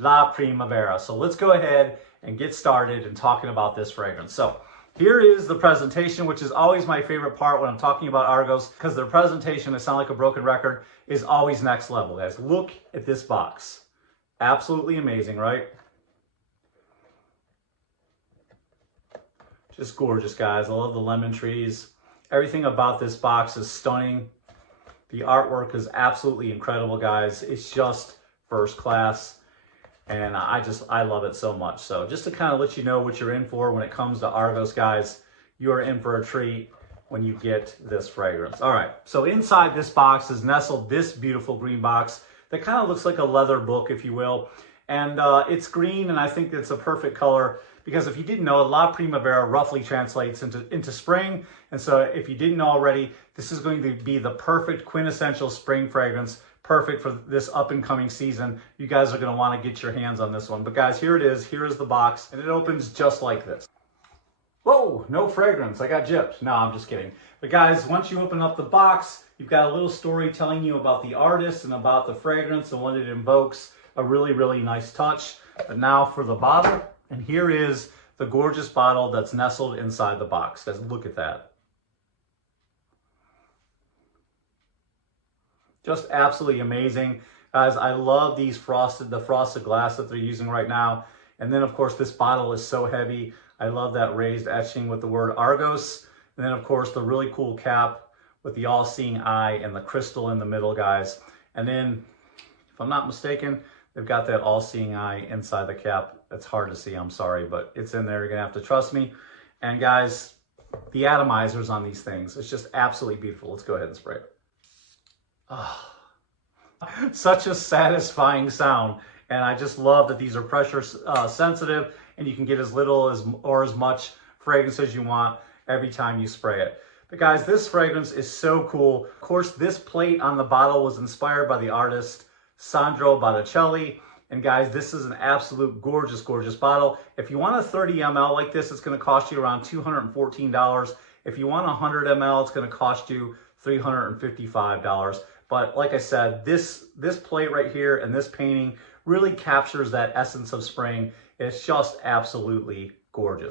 La Primavera. So let's go ahead and get started in talking about this fragrance. So here is the presentation, which is always my favorite part when I'm talking about Argos, because their presentation, I sound like a broken record, is always next level, guys. Look at this box. Absolutely amazing, right? Just gorgeous, guys. I love the lemon trees. Everything about this box is stunning. The artwork is absolutely incredible, guys. It's just first class. And I love it so much. So just to kind of let you know what you're in for when it comes to Argos, guys, you are in for a treat when you get this fragrance. All right, so inside this box is nestled this beautiful green box that kind of looks like a leather book, if you will. And it's green, and I think it's a perfect color because if you didn't know, La Primavera roughly translates into spring. And so if you didn't know already, this is going to be the perfect quintessential spring fragrance, perfect for this up and coming season. You guys are going to want to get your hands on this one. But guys, here it is. Here is the box, and it opens just like this. Whoa, no fragrance. I got gypped. No, I'm just kidding. But guys, once you open up the box, you've got a little story telling you about the artist and about the fragrance and what it invokes. A really, really nice touch. But now for the bottle, and here is the gorgeous bottle that's nestled inside the box. Guys, look at that. Just absolutely amazing. Guys, I love the frosted glass that they're using right now. And then, of course, this bottle is so heavy. I love that raised etching with the word Argos. And then, of course, the really cool cap with the all-seeing eye and the crystal in the middle, guys. And then, if I'm not mistaken, they've got that all-seeing eye inside the cap. It's hard to see, I'm sorry, but it's in there. You're gonna have to trust me. And guys, the atomizers on these things, it's just absolutely beautiful. Let's go ahead and spray it. Oh, such a satisfying sound. And I just love that these are pressure sensitive, and you can get as little or as much fragrance as you want every time you spray it. But guys, this fragrance is so cool. Of course, this plate on the bottle was inspired by the artist Sandro Botticelli. And guys, this is an absolute gorgeous, gorgeous bottle. If you want a 30 ml like this, it's gonna cost you around $214. If you want 100 ml, it's gonna cost you $355. But like I said, this plate right here and this painting really captures that essence of spring. It's just absolutely gorgeous.